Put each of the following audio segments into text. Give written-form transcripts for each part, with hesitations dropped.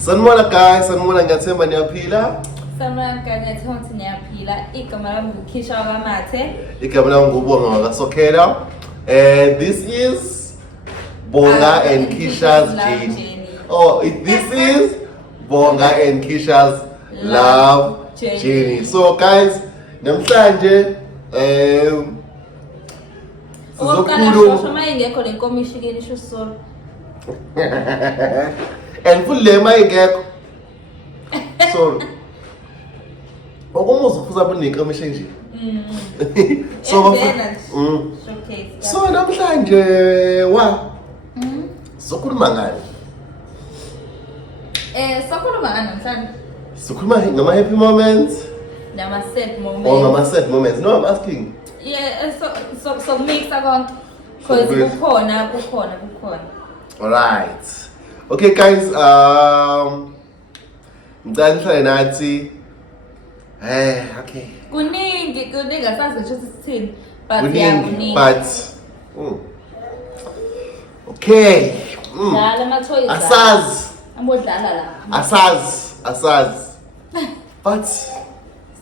Sanibona guys, sanibona ngiyathemba niyaphila. Sanibona ngiyathemba niyaphila. Igama lami nguKhisha Wakamathe. Igama lami ngubonga wakasokhela. And this is Bonga and Kisha's Journey. Oh, this is Bonga and Kisha's Love Journey. So guys, namhlanje and full lema ingekho. Sorry. Okomuza ufuza bunika emishenje. So namhlanje sokhuluma ngani? Sokhuluma ngani namhlanje? Sokhuluma ngama happy moments. Nama sad moments. Oh, ngama sad moments. No, I'm asking. Yeah, so mix konke. Because kukhona. Alright. Okay guys, ngicela nihlale nathi. Okay. Kuningi asazi nje sithini. But Kuningi, but okay. Dlala ama-toys. Asazi. Ambodlala la. Asazi. But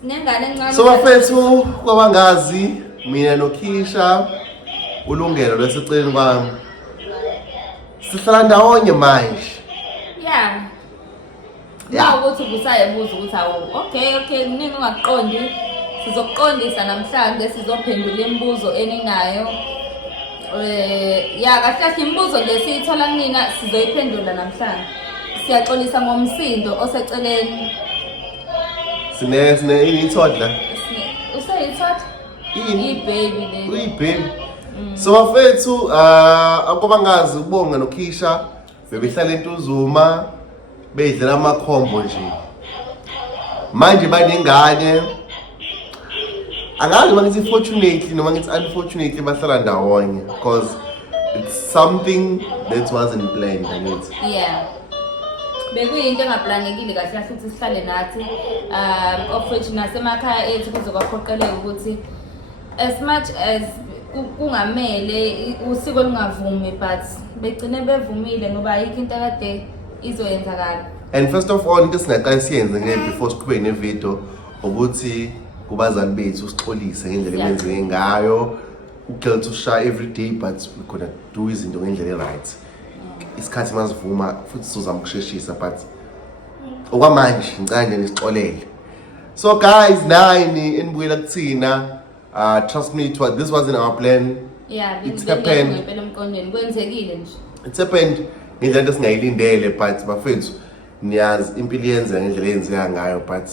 sinengane encane. so bafethu kwabangazi mina noKhisha ulungelo lwesiceleni kwami. Sihlala ndawonye manje. Yeah. Ukuthi ubusayebuza ukuthi okay kuningi ungaqondi sizokuqondisa namhlanje sizophendula imibuzo eninayo. Kahle imibuzo lesiyithola kunina sizoyiphendula namhlanje. Siyaxolisa ngomsindo oseceleni. Sine inithodla. Usayithatha? Baby le. Baby. So bafethu akubangazi ubonga noKhisha bebehlala eNtuzuma bedlela amakhombo nje. Manje banengane. Angazi mangithi fortunately noma ngithi unfortunately bahlala ndawonye because it's something that wasn't planned angithi. Yeah. Bekuyinto engaplanekile kahle futhi sihlale nathi ofethu nasemakhaya ethu kuzokwaqoqeleka ukuthi as much as kungamele usiko lungavumi but begcine bevumile ngoba ayikho into kade izoyenzakala. And first of all into singaqala siyenze before siqhubeke nevideo ukuthi kubazali bethu sixolise ngendlela emenzeke ngayo ucela to share every day but we gonna do izinto ngendlela right. Isikhathi masivuma futhi sizama ukusheshisa but okwamanje ngicela nje nisixolele. So guys, nine enibuyela kuthina. Trust me, this wasn't our plan. Yeah, it happened. It happened ngendlela esingayilindele but bafethu niyazi impilo yenza ngendlela eyenzeka ngayo but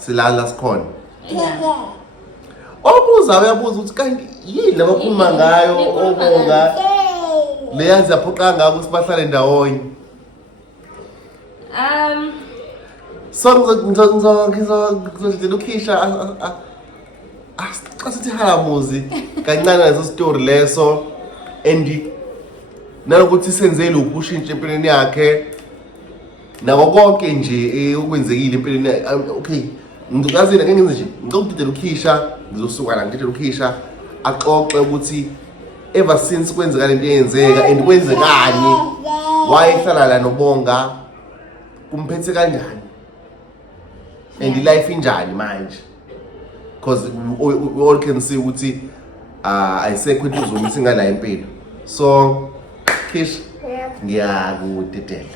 silala sikhona. Obuza uyabuza ukuthi kanti yini labakhuluma ngayo obonga leyazi yaphoqa ngako ukuthi bahlale ndawonye. So ngizodlela uKhisha asithi halamuzi kancane leso story leso and nalokuthi senzele ukushintsha empilweni yakhe nako konke nje okwenzekile empilweni yakhe. Okay, ngizokazina ngeke ngenze nje ngizokudedela uKhisha ngizosuka la ngidedela uKhisha axoxe ukuthi ever since kwenzeka lento eyenzeka and kwenzekani wayehlala la nobonga kumphethe kanjani and life injani manje because we all can see ukuthi ayisekho into uzomisa ngala impilo. So Khish ngiyakudedela.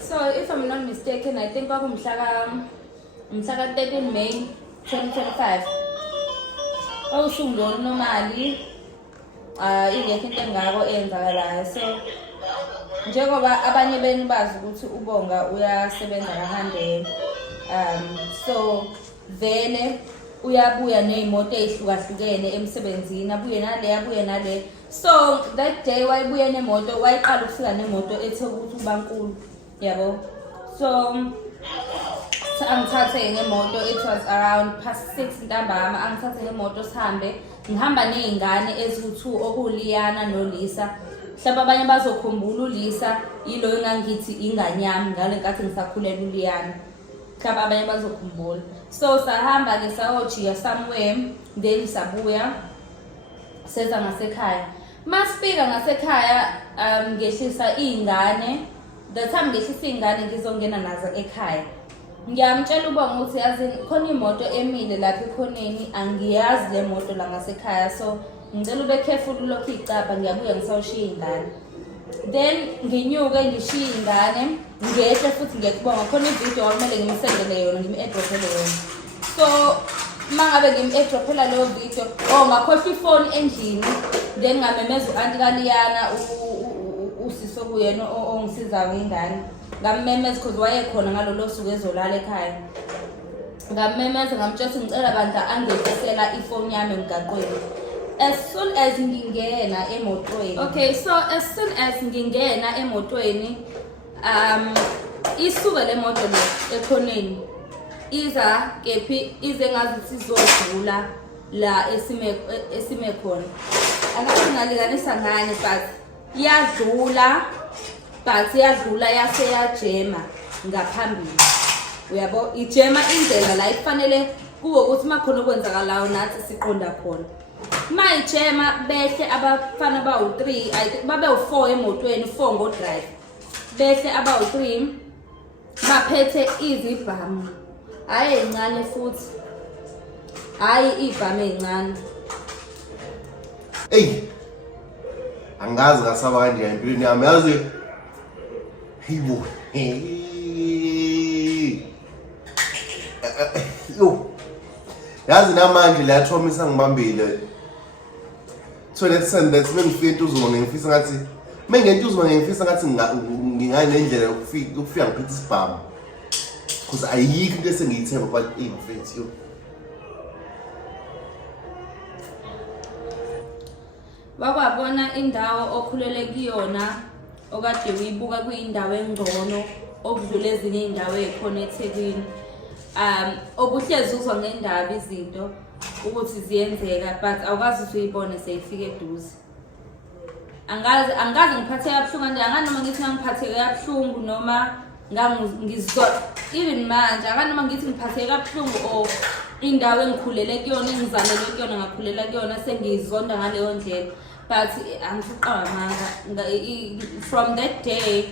So if I'm not mistaken, I think kwakumhla ka 13 May 2025 awusuku lo normally ingekho into engako eyenzakalayo. So njengoba abanye benu bazi ukuthi ubonga uyasebenza kahandle so vele uyabuya nezimoto ezihlukahlukene emsebenzini abuye nale. So that day wayebuya nemoto wayiqala ukufika nemoto ethe ukuthi ubankulu yabo. So angithathe ngemoto, it was around past 6 ntambama. Angithathe ngemoto sihambe ngihamba nezingane eziwu2 okuLiyana noLisa. Mhlawumbe abanye bazokhumbula uLisa yilo engangithi ingane yami ngale nkathi ngisakhulela uLiyana. Mhlawumbe abanye bazokhumbula. So sahamba ke sayojiya somewhere then sabuya seza ngasekhaya. Masifika ngasekhaya ngehlisa izingane the time ngehlisa iy'ngane ngizongena nazo ekhaya. Ngiyamtshela ubonga ukuthi yazi khona imoto emile lapha ekhoneni, angiyazi le moto la ngasekhaya, so ngicela ube careful ulokhu iy'cabha, ngiyabuya ngisawushiya iy'ngane. Then nginyuke ngishiye iy'ngane, ngehle futhi ngiyakubonga khona ividiyo kwakumele ngimsendele yona, ngimi-airdrophele yona. So uma ngabe ngimi-airdrophela leyo video, ngakhohlwa ifoni endlini, then ngamemeza u-anti kaLiyana usisi okuyena ongisizayo ngey'ngane. Ngamemeza because wayekhona ngalolo suku ezolala ekhaya. Ngamemeza ngamtshela ukuthi ngicela bandla angehlisela ifoni yami emgaqweni. As soon as ngingena emotweni. Okay, so as soon as ngingena emotweni, isuke le moto le ekhoneni. Iza kephi ize ngazi sizodlula la esime khona. Angathi ngalikanisa ngani but iyadlula yase yajema ngaphambili. Uyabo ijema indlela la ifanele kuwo ukuthi makhona okwenzakalayo nathi siqonda khona. Mayijema behle abafana bawu3 babe u4 emotweni, 4 ngo drive. Behle abawu3 baphethe izibhamu. Hayi encane futhi. Hayi ibhamu encane. Hey. Angazi ngasaba kanje empilweni yami yazi. Hibo. Yo. Yazi namanje la Thomisa ngibambile. So let's send that mengifika eNtuzuma ngifisa ngathi mengeNtuzuma ngifisa ngathi ngingane nendlela ukufika ngiphethe isibhamu. Because ayikho into esengiyithemba but mfethu yo. Wakwabona indawo okhulele kuyona okade uyibuka kuyindawo engcono okudlula ezinye indawo ezikhona eThekwini. Obuhlezi uzwa ngendaba izinto ukuthi ziyenzeka but awukazi ukuthi uyibone seyifike eduze. Angazi ngiphatheke kabuhlungu kanje, angani noma ngithi ngiphatheke kabuhlungu noma ngizwa even manje angani noma ngithi ngiphatheke kabuhlungu or indawo engikhulele kuyona engizalelwe kuyona ngakhulela kuyona sengizonda ngaleyo ndlela. But angifuqawa manga from that day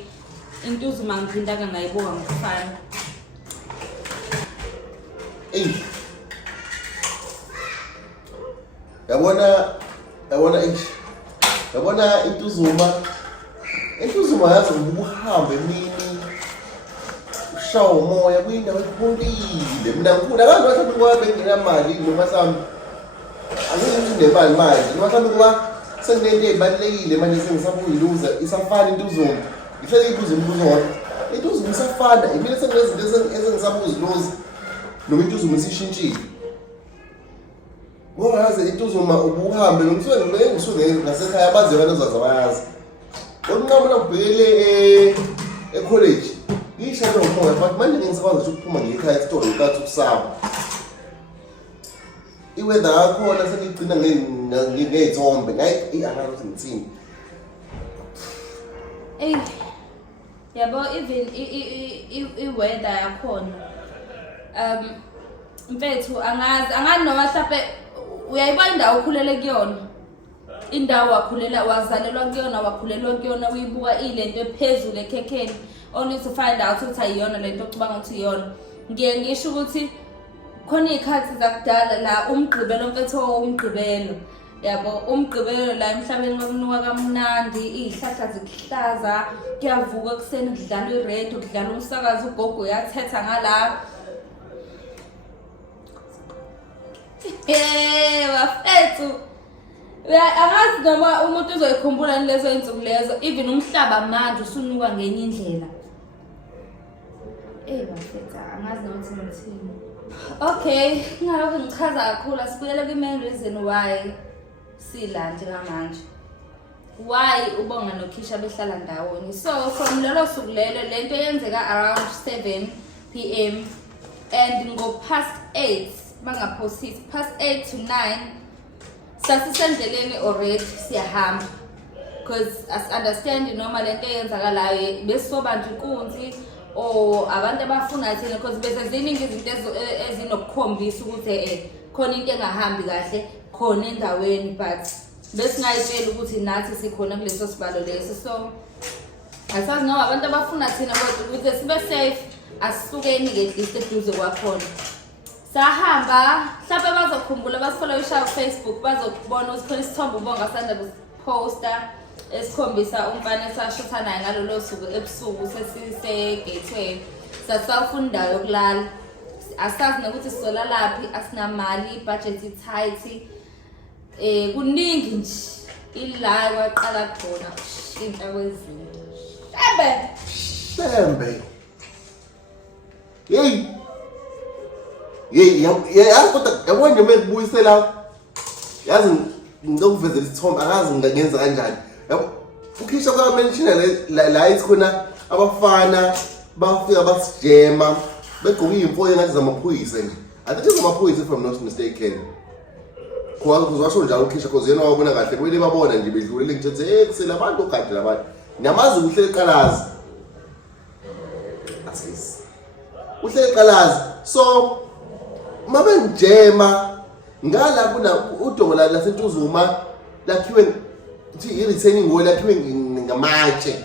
iNtuzuma ngiphindaka ngayibuka ngokufana. Yabona iNtuzuma yazi ubuhambe emini ushawa umoya kuyindawo epholile. Mina ngifuna abantu bathi ngoba benginamali noma sami angithi nemali manje noma mhlawumbe ngoba senginento ezibalekile manje sengisabuyiluza isafana iNtuzuma. Ngihlele ibuza imibuzo wona. iNtuzuma isafana imile senginezinto ezengisabuziluza noma iNtuzuma isishintshile. Ngoba yazi iNtuzuma ubuhambe ngisuke ngasekhaya abazi abantu azazabayazi. Onqamela ubhekele ecollege. Ngishayela umoya but manje ngisakwazi ukuphuma ngekhaya esitolo ngicathi ukusaba. Iweather yakhona sengigcina ngezithombe ngayi angazi ngithini. Yabo even iweather yakhona. Mfethu angazi noma mhlawumbe uyayibona indawo okhulele kuyona. Indawo wazalelwa kuyona, wakhulelwa kuyona, uyibuka ilento ephezulu ekhekheni. Only to find out ukuthi ayiyona lento ocabanga ukuthi iyona. Ngiye ngisho ukuthi khona izikhathi zakudala la umgqibelo mfethu umgqibelo. Yabo umgqibelo la emhlabeni kwakunuka kamnandi, izihlahla zikuhlaza, kuyavuka kuseni kudlala iredio, kudlala umsakazo, ugogo yathetha ngala. Bafethu. Angazi noma umuntu uzoyikhumbula lezo insuku lezo, even umhlaba manje usunuka ngenye indlela. Bafethu angazi nokuthi ngithini. Okay, ngalokho ngichaza kakhulu asibuyele kwi-main reason why sila njengamanje. Why uBonga noKhisha behlala ndawonye. So from lelo suku lelo lento yenzeka around 7 PM and ngo past 8 bangaphosisi past 8 to 9 sasisendleleni already siyahamba because as understand noma lento yenzakalayo besobantu inkunzi or abantu abafuna thina because bese ziningi izinto ezinokukhombisa ukuthi khona into engahambi kahle khona endaweni but besingayitshela ukuthi nathi sikhona kuleso sibalo leso. So Asazi ngoba abantu abafuna thina kodwa ukuze sibe safe asisukeni-ke at least eduze kwakhona. Sahamba mhlawumbe bazokhumbula basifollowisha ku-Facebook bazokubona ukuthi khona isithombe ubonga sanda kuposta esikhombisa umfana esashutha naye ngalolo suku ebusuku sesise-Gateway. Sasawufuna indawo yokulala. Asazi nokuthi sizolalaphi, asinamali, ibudget tight. Kuningi nje ila kwaqala khona ukushintsha kwezinto. Shembe. Hey. Yazi kodwa yabona nje mekubuyisela yazi ngikuvezela isithombe akazi ngenza kanjani. Yabo ukhisha kwa mention la ikhona abafana bafika basijema begqoka izimfonyo ngathi zamaphoyisa nje. I think zamaphoyisa if I'm not mistaken. Kwa kuzwasho njalo ukhisha cause yena wabona kahle kwele babona nje bedlulele ngithethe kusela abantu okade labantu. Nyamazi uhle eqalazi. Asisi. Uhle eqalazi. So mabe njema ngala kuna udola laseNtuzuma lakhiwe ithi retaining wall lakhiwe ngamatshe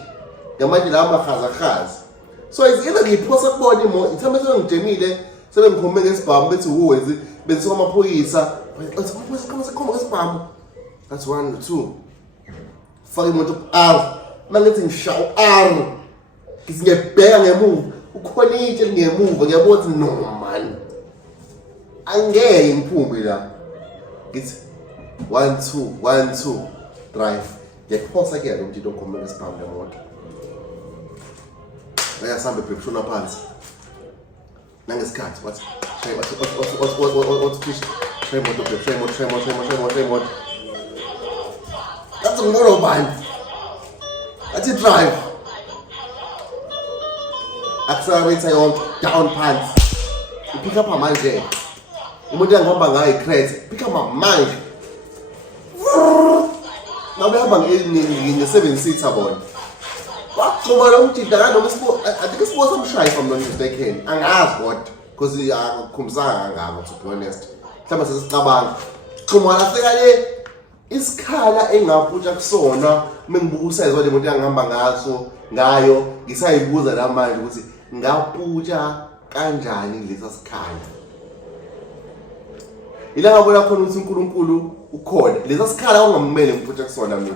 la makhaza. So it's either ngiphosa kubona imo ithamba sengijemile sebengikhombe ngesibhamu bethi uwenzi benzi kwamaphoyisa kama ngesibhamu. That's 1 2 faka imoto R mangithi ngishawa R ngiyebheka ngemuva ukhona into ngemuva ngiyabona ukuthi no man angeke ngiphume la ngithi 1 2 drive ngiyaphosa ke lo muntu okhombe ngesibhamu lemoto bayasambe bekushona phansi nangesikhathi wathi push shay moto that's ngoro bani athi drive accelerator yon down pants pick up manje umuntu angihamba ngayo icrate pick up manje nabe hamba nge7 seater bona waqhuma lo mjida kanoma I think isibo samshaya from non mistaken angazi what because akukhumbisanga ngabo to be honest mhlawumbe sesicabanga qhuma la sekale isikhala engaphutsha kusona mengibuka le muntu angihamba ngayo ngisayibuza la manje ukuthi ngaphutsha kanjani lesa sikhala ila ngabona khona ukuthi uNkulunkulu ukhona lesa sikhala ongamumele ngiphutsha kusona mina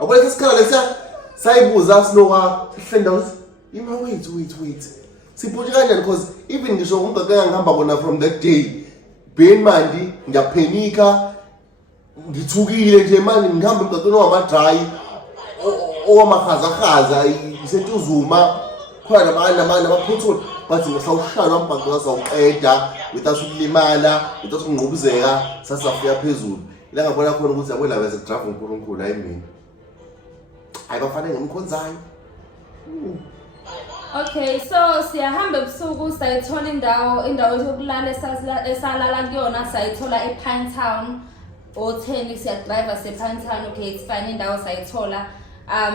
abona lesa sikhala lesa sayibuza sinowa sihlenda ukuthi ima wait siphutsha kanjani because even ngisho umuntu ngihamba kona from that day Ben mandi ngiyaphenika ngithukile nje manje ngihamba emgaqweni wama-dry owamakhaza iseNtuzuma khona nabanye abaphuthula bathi ngisawushaya wambhaqo sawuqeda without ukulimala without ukungqubuzeka sasafika phezulu ila ngabona khona ukuthi yabo la bese drive uNkulunkulu hayi mina ayibafanele ngimkhonzayo. Okay, so siyahamba ebusuku sayithola indawo yokulala esalala kuyona sayithola ePinetown o10 siyadrive sePinetown. Okay, it's fine, indawo sayithola.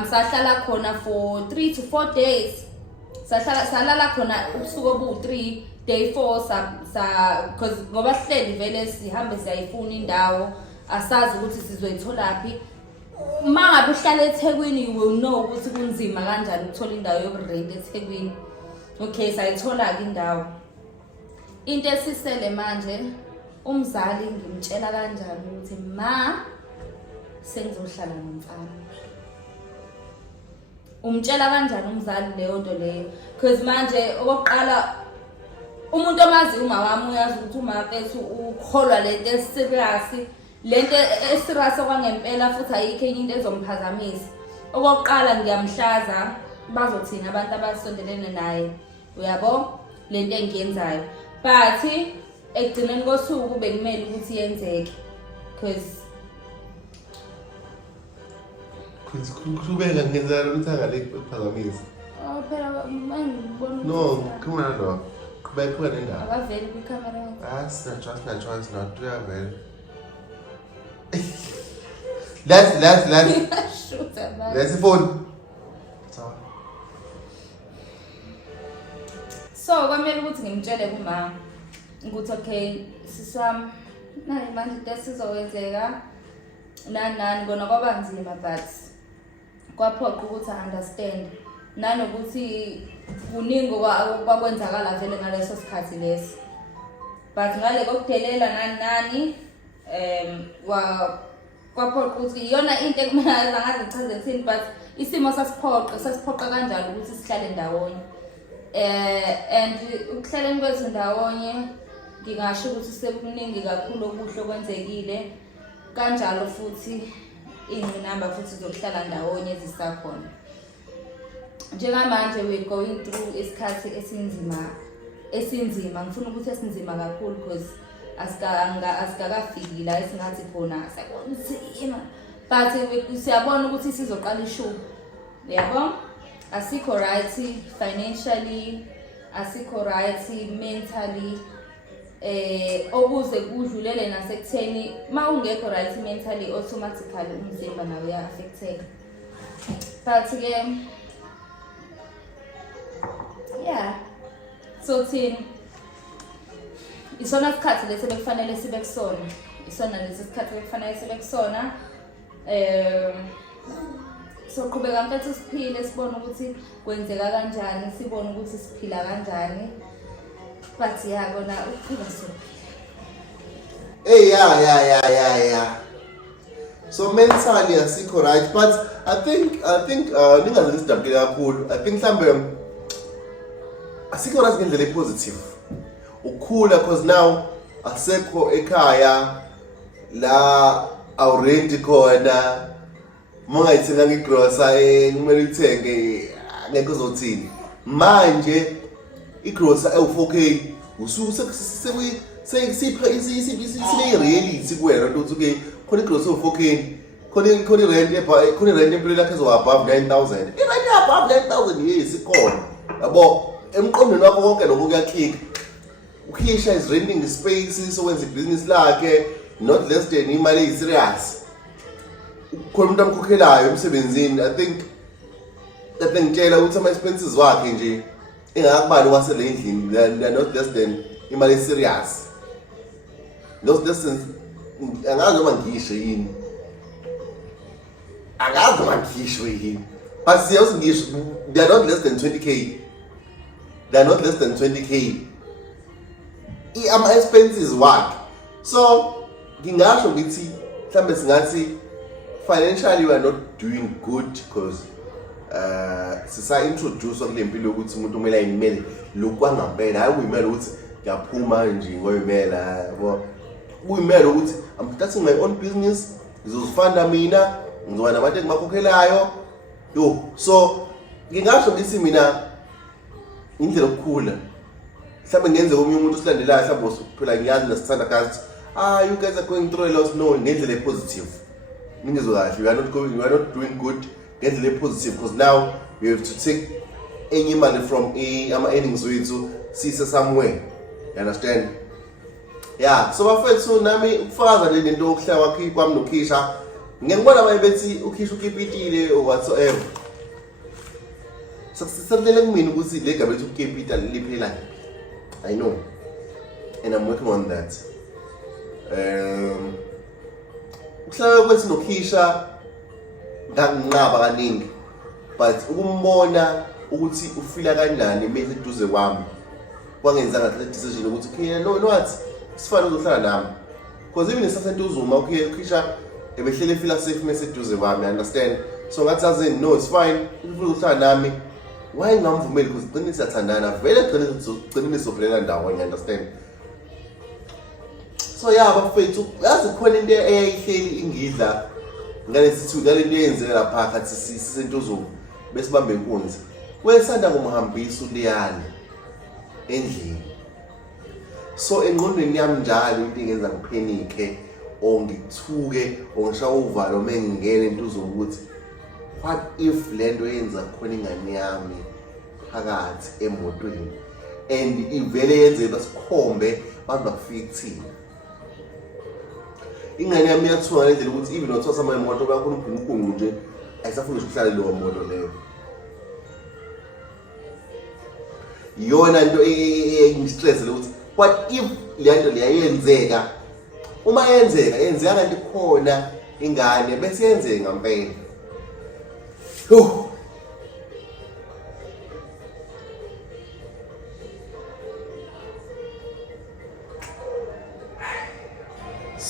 Sahlala khona for 3 to 4 days. Salala khona ubusuku obu3 day 4 because ngoba sihleli vele sihambe siyayifuna indawo asazi ukuthi sizoyitholaphi. Mangabe uhlala eThekwini you will know ukuthi kunzima kanjani ukuthola indawo yokurent eThekwini. Okay, sayithola ke indawo. Into esisele manje umzali ngimtshela kanjani ukuthi ma sengizohlala nomfana. Umtshela kanjani umzali leyo nto leyo because manje okokuqala umuntu omazi uma wami uyazi ukuthi uma mfethu ukholwa lento eserious lento eserious okwangempela futhi ayikho enye into ezomphazamisa. Okokuqala ngiyamhlaza bazothina abantu abasondelene naye uyabo lento engiyenzayo but ekugcineni kosuku bekumele ukuthi yenzeke because Kubeka ngenzela ukuthi angalephazamisa. Phela mangibona No, khona lo. Kubekhona indaba. akaveli kwicamera. Sina choice not to have. Let's Shoot about. Let's phone. So kwamele ukuthi ngimtshele kuma ukuthi okay sisami nayi manje into sizowenzeka nani kona kwaba nzima but kwaphoqa ukuthi I understand nanokuthi kuningi kwakwenzakala vele ngaleso sikhathi lesi. But ngale kokudelela nani kwaphoqa ukuthi iyona into ekumele angazi ngichaze ngithini, but isimo sasiphoqa kanjalo ukuthi sihlale ndawonye. And ukuhlaleni kwethu ndawonye ngingasho ukuthi sekuningi kakhulu okuhle okwenzekile, kanjalo futhi ingqinamba futhi zokuhlala ndawonye ezisakhona. Njengamanje we're going through isikhathi esinzima, ngifuna ukuthi esinzima kakhulu because asikakafiki la esingathi khona sekunzima, but siyabona ukuthi sizoqala ishubu, yabo. Asikho right financially, asikho right mentally, okuze kudlulele nasekutheni ungekho right mentally automatically umzimba nawe uya-affecteka. But yeah, so thina isona sikhathi lesi bekufanele sibe kusona, isona lesi sikhathi bekufanele sibe kusona. So qhubeka mfethu siphile, sibone ukuthi kwenzeka kanjani, sibone ukuthi siphila kanjani. But yabona ukuphila Hey, yeah. So mentally asikho right, but I think ningaze nisidabukile kakhulu. I think mhlambe asikho right ngendlela positive. Ukhula because now asekho ekhaya la awurenti khona. Mangayithenga ngegrocery kumele uthenge ngeke uzothini. Manje igrocery ewu4K usuku sesipha reality kuwena ukuthi okay khona igrocery ewu4K khona rent empilo lakhe zo above 9,000. I-rent above 9,000 yes ikhona. Yabo emqondweni wakho konke lokho kuyaklik. Ukhisha is renting the space so wenza business lakhe not less than imali serious. Khona umuntu amkhokhelayo emsebenzini. I think ngitshela ukuthi ama expenses wakhe nje engakubani wasele endlini they are not less than imali serious. Not less than angazi noma ngisho yini. Angazi noma ngisho yini. But siyawuthi ngisho they are not less than 20k. They are not less than 20k. Ama expenses wakhe. So ngingasho ngithi mhlambe singathi financially we are not doing good because sisa introduce kule mpilo ukuthi umuntu kumele ayimele lokwangampela, hayi uyimele ukuthi ngiyaphuma nje ngoyimela, yabo. Uyimele ukuthi I'm starting my own business, ngizozifanda mina, ngizoba nabantu engibakhokhelayo. Yo, so ngingasho ngithi mina indlela okukhula. Mhlawumbe ngenze omunye umuntu silandelayo mhlawumbe phela ngiyazi nasithanda kazi. You guys are going through a lot, no, ngendlela positive. Ningizwe kahle, we are not doing good. Ngendlela positive because now we have to take any money from ama earnings wethu sise somewhere. You understand? Yeah, so bafethu nami ukufakaza le nto okuhlala kwakhe kwami noKhisha. Ngiyabona abaye bethi uKhisha ukipitile or whatsoever. Sasisabele kumina ukuthi le gaba lethu ukipita liphela. I know. And I'm working on that. Ukuhlala kwethu noKhisha nganqaba kaningi, but ukumbona ukuthi ufila kanjani mase eduze kwami kwangenza ngathi decision ukuthi okay no what sifana uzohlala nami because even esasentuzuma okay uKhisha ebehlele feel safe mase eduze kwami, understand. So ngathi azini no it's fine ufuna ukuhlala nami, why ngamvumeli because qinisa siyathandana vele qinisa sophelela ndawonye, understand. So yeah bafethu yazi khona into eyayihleli ingidla ngalesithi ngalento yenzeka lapha kathi sisentuzuma besibambe inkunzi wesanda kumhambisa uLiyani endlini. So engqondweni yami njalo into engenza ngiphenike or ngithuke or ngishaya uvalo mengingena entuzuma ukuthi what if lento yenza khona ingane yami phakathi emotweni and ivele yenze basikhombe bantu bafika kuthina. Ingane yami iyathuka ngendlela ukuthi even nothosa ama imoto bakhona ubhunqunqu nje ayisafuni ukuhlala leyo moto leyo. Iyona into engistress ukuthi what if lento liyayenzeka, uma yenzeka kanti khona ingane bese yenzeka ngempela.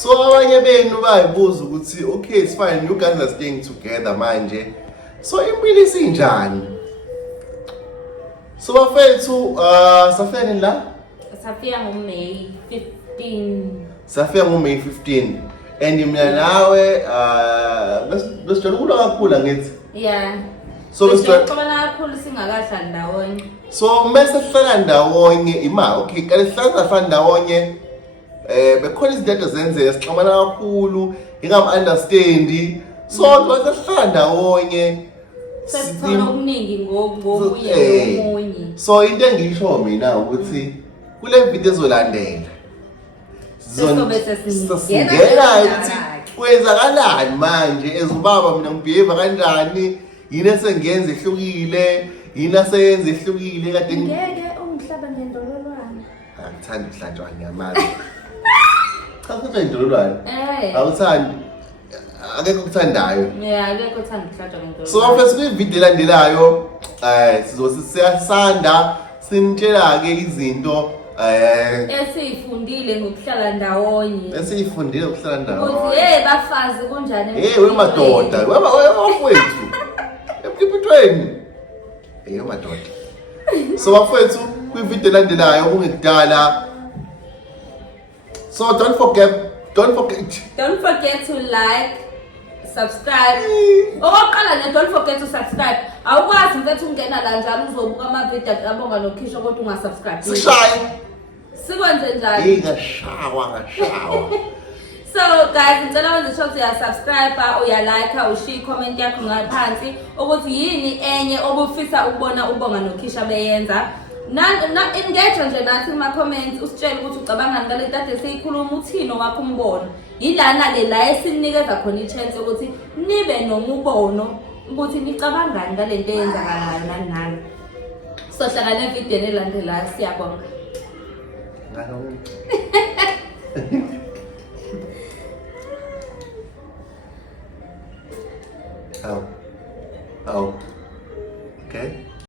So abanye benu bayibuza ukuthi okay it's fine you guys are staying together manje. So impilo isinjani? So bafethu safika nini la? Safika ngoMay 15. Safika ngoMay 15 and mina nawe besijolula kakhulu ngithi. Yeah. So besixabana kakhulu singakahlali ndawonye. So mase sihlala ndawonye okay kale sihlala sihlala ndawonye bekhona izinto zenzeka sixabana kakhulu ingam-understandi so sihlala ndawonye sesithola okuningi ngobuye nomunye. So into engisho mina ukuthi kule video ezolandela singena ukuthi kwenzakalani manje ezubaba mina ngibehave kanjani yini esengenza ehlukile yini aseyenza ehlukile kade ngeke ungihlaba ngendololwane. Angithandi ukuhlatshwa ngiyamazi. Cha kuthi indololwane. Eh. Awuthandi. Akekho okuthandayo. Yeah, akekho othanda ukuhlatshwa ngendololwane. So first kwi-video elandelayo siyasanda sinitshela ke izinto esiyifundile ngokuhlala ndawonye. Esiyifundile ukuhlala ndawonye. Ukuthi bafazi kunjani? We madoda, wafowethu. Emkhiphithweni. Madoda. So bafowethu kwi-video elandelayo kungekudala. So don't forget to like, subscribe. Okokuqala don't forget to subscribe. Awukwazi mfethu ungena la njalo uzobuka ama-video abonga noKhisho kodwa ungasubscribe. Sishaye. Sikwenze njalo. Ngashawa. So guys, ngicela wenze sure uyasubscribe, uyalike, ushiye comment yakho ngaphansi ukuthi yini enye obufisa ukubona ubonga noKhisha beyenza. Engage nje nathi kuma-comments usitshele ukuthi ucabangani ngale nto ade siyikhuluma uthini owakho umbono. Yilana la esinikeza khona i-chance ukuthi nibe nomubono ukuthi nicabangani ngale nto eyenzakalayo nani nani. So hlangana evidiyweni elandelayo siyabonga. Oh.